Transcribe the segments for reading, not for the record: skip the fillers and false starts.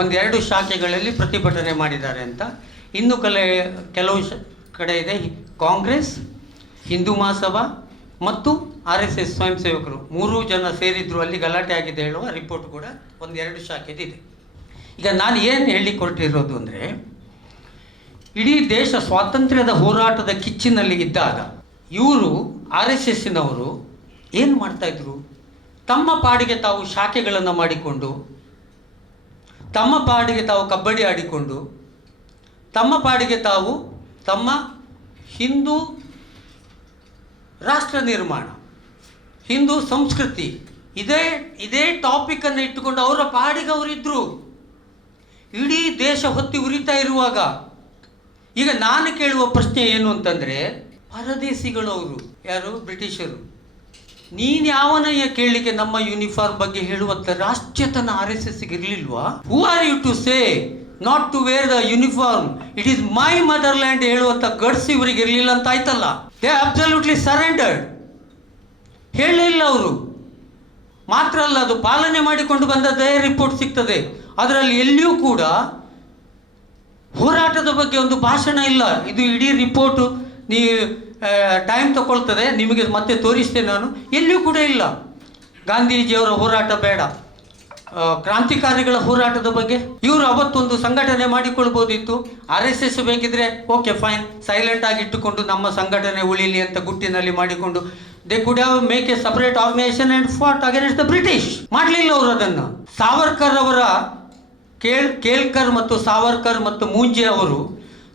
ಒಂದೆರಡು ಶಾಖೆಗಳಲ್ಲಿ ಪ್ರತಿಭಟನೆ ಮಾಡಿದ್ದಾರೆ ಅಂತ. ಇನ್ನು ಕೆಲವು ಕಡೆ ಇದೆ ಕಾಂಗ್ರೆಸ್, ಹಿಂದೂ ಮಹಾಸಭಾ ಮತ್ತು RSS ಸ್ವಯಂ ಸೇವಕರು 3 ಜನ ಸೇರಿದ್ರು, ಅಲ್ಲಿ ಗಲಾಟೆ ಆಗಿದೆ ಹೇಳುವ ರಿಪೋರ್ಟ್ ಕೂಡ ಒಂದೆರಡು ಶಾಖೆದಿದೆ. ಈಗ ನಾನು ಏನು ಹೇಳಲಿಕ್ಕೆ ಹೊರಟಿರೋದು ಅಂದರೆ, ಇಡೀ ದೇಶ ಸ್ವಾತಂತ್ರ್ಯದ ಹೋರಾಟದ ಕಿಚ್ಚಿನಲ್ಲಿ ಇದ್ದಾಗ ಇವರು RSSನವರು ಏನು ಮಾಡ್ತಾಯಿದ್ರು, ತಮ್ಮ ಪಾಡಿಗೆ ತಾವು ಶಾಖೆಗಳನ್ನು ಮಾಡಿಕೊಂಡು, ತಮ್ಮ ಪಾಡಿಗೆ ತಾವು ಕಬಡ್ಡಿ ಆಡಿಕೊಂಡು, ತಮ್ಮ ಪಾಡಿಗೆ ತಾವು ತಮ್ಮ ಹಿಂದೂ ರಾಷ್ಟ್ರ ನಿರ್ಮಾಣ, ಹಿಂದೂ ಸಂಸ್ಕೃತಿ, ಇದೇ ಟಾಪಿಕನ್ನು ಇಟ್ಟುಕೊಂಡು ಅವರ ಪಾಡಿಗೆ ಅವರಿದ್ದರು. ಇಡೀ ದೇಶ ಹೊತ್ತಿ ಉರಿತಾ ಇರುವಾಗ ಈಗ ನಾನು ಕೇಳುವ ಪ್ರಶ್ನೆ ಏನು ಅಂತಂದರೆ, ಪರದೇಶಿಗಳು ಅವರು ಯಾರು, ಬ್ರಿಟಿಷರು. ನೀನು ಯಾವನಯ್ಯ ಕೇಳಲಿಕ್ಕೆ ನಮ್ಮ ಯೂನಿಫಾರ್ಮ್ ಬಗ್ಗೆ ಹೇಳುವಂಥ ರಾಷ್ಟ್ರೀಯತನ RSSಗೆ ಇರಲಿಲ್ವಾ? Who are you to say not to wear the uniform, it is my motherland ಹೇಳುವಂಥ ಗಡ್ಸ್ ಇವರಿಗೆ ಇರಲಿಲ್ಲ ಅಂತ ಆಯ್ತಲ್ಲ. They absolutely surrendered. ಹೇಳಲಿಲ್ಲ ಅವರು. ಮಾತ್ರ ಅಲ್ಲ, ಅದು ಪಾಲನೆ ಮಾಡಿಕೊಂಡು ಬಂದದ್ದೇ ರಿಪೋರ್ಟ್ ಸಿಗ್ತದೆ. ಅದರಲ್ಲಿ ಎಲ್ಲಿಯೂ ಕೂಡ ಹೋರಾಟದ ಬಗ್ಗೆ ಒಂದು ಭಾಷಣ ಇಲ್ಲ. ಇದು ಇಡೀ ರಿಪೋರ್ಟು ಟೈಮ್ ತಗೊಳ್ತದೆ, ನಿಮಗೆ ಮತ್ತೆ ತೋರಿಸ್ತೇನೆ ನಾನು. ಎಲ್ಲಿಯೂ ಕೂಡ ಇಲ್ಲ ಗಾಂಧೀಜಿಯವರ ಹೋರಾಟ ಬೇಡ, ಕ್ರಾಂತಿಕಾರಿಗಳ ಹೋರಾಟದ ಬಗ್ಗೆ. ಇವರು ಅವತ್ತೊಂದು ಸಂಘಟನೆ ಮಾಡಿಕೊಳ್ಬೋದಿತ್ತು. RSS ಬೇಕಿದ್ರೆ ಓಕೆ ಫೈನ್, ಸೈಲೆಂಟ್ ಆಗಿ ಇಟ್ಟುಕೊಂಡು ನಮ್ಮ ಸಂಘಟನೆ ಉಳಿಲಿ ಅಂತ ಗುಟ್ಟಿನಲ್ಲಿ ಮಾಡಿಕೊಂಡು they could have make a separate organisation and fought against the British. ಮಾಡಲಿಲ್ಲ ಅವರು ಅದನ್ನು. ಸಾವರ್ಕರ್ ಅವರ ಕೇಳ್ಕರ್ ಮತ್ತು ಸಾವರ್ಕರ್ ಮತ್ತು ಮೂಂಜೆ ಅವರು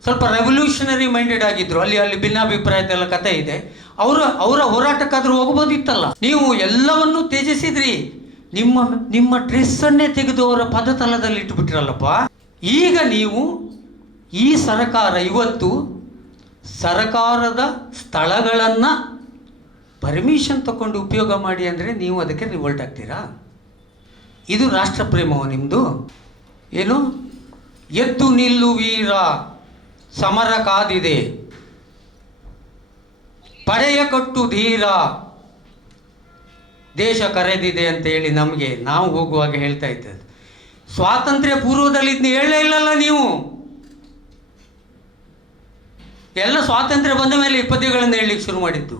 ಸ್ವಲ್ಪ ರೆವಲ್ಯೂಷನರಿ ಮೈಂಡೆಡ್ ಆಗಿದ್ರು. ಅಲ್ಲಿ ಭಿನ್ನಾಭಿಪ್ರಾಯದೆಲ್ಲ ಕಥೆ ಇದೆ. ಅವರ ಹೋರಾಟಕ್ಕಾದರೂ ಹೋಗ್ಬೋದಿತ್ತಲ್ಲ. ನೀವು ಎಲ್ಲವನ್ನೂ ತ್ಯಜಿಸಿದ್ರಿ, ನಿಮ್ಮ ಡ್ರೆಸ್ಸನ್ನೇ ತೆಗೆದು ಅವರ ಪದತಲದಲ್ಲಿ ಇಟ್ಟುಬಿಟ್ರಲ್ಲಪ್ಪ. ಈಗ ನೀವು ಈ ಸರ್ಕಾರ ಇವತ್ತು ಸರಕಾರದ ಸ್ಥಳಗಳನ್ನು ಪರ್ಮಿಷನ್ ತಗೊಂಡು ಉಪಯೋಗ ಮಾಡಿ ಅಂದರೆ ನೀವು ಅದಕ್ಕೆ ರಿವೋಲ್ಟ್ ಆಗ್ತೀರಾ? ಇದು ರಾಷ್ಟ್ರ ಪ್ರೇಮವ ನಿಮ್ಮದು? ಏನು ಎದ್ದು ನಿಲ್ಲು ವೀರ, ಸಮರ ಕಾದಿದೆ, ಪಡೆಯ ಕಟ್ಟು ಧೀರ, ದೇಶ ಕರೆದಿದೆ ಅಂತ ಹೇಳಿ ನಾವು ಹೋಗುವಾಗ ಹೇಳ್ತಾ ಇದ್ದದ್ದು. ಸ್ವಾತಂತ್ರ್ಯ ಪೂರ್ವದಲ್ಲಿ ಇದನ್ನ ಹೇಳಲೇ ಇಲ್ಲಲ್ಲ ನೀವು. ಎಲ್ಲ ಸ್ವಾತಂತ್ರ್ಯ ಬಂದ ಮೇಲೆ ಈ ಪದ್ಯಗಳನ್ನು ಹೇಳಲಿಕ್ಕೆ ಶುರು ಮಾಡಿದ್ದು.